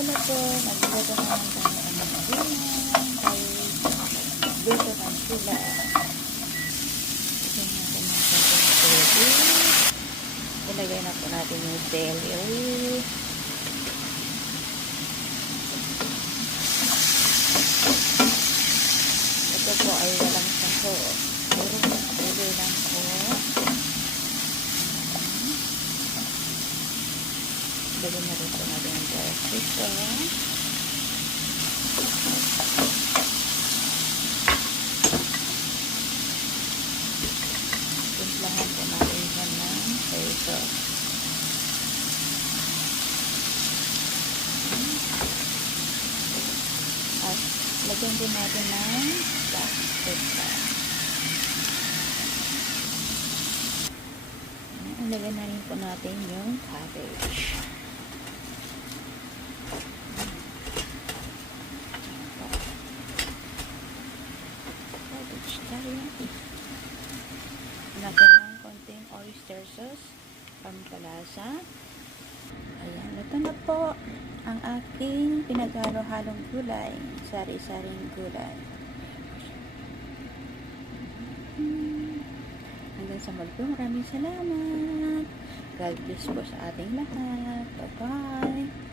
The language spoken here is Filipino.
pala po, nagluluto naman tayo ng haliman kay dito ng sila. Ito natin ng konting tubig. Ilagay na po natin yung celery. Ito po ay walang saho. Puro ulo lang po. Lagyan na rin po natin ang dry fish. Timplahan po natin yan ng soy sauce. At lagyan din natin ng black pepper. Ilagyan na rin po natin yung cabbage. Cabbage tayo. Lagyan ng konting oyster sauce, pampalasa. Ayan, ito na po ang aking pinaghalo-halong gulay, sari-saring gulay. Hanggang sa muli po, maraming salamat. God bless po sa ating lahat. Bye-bye.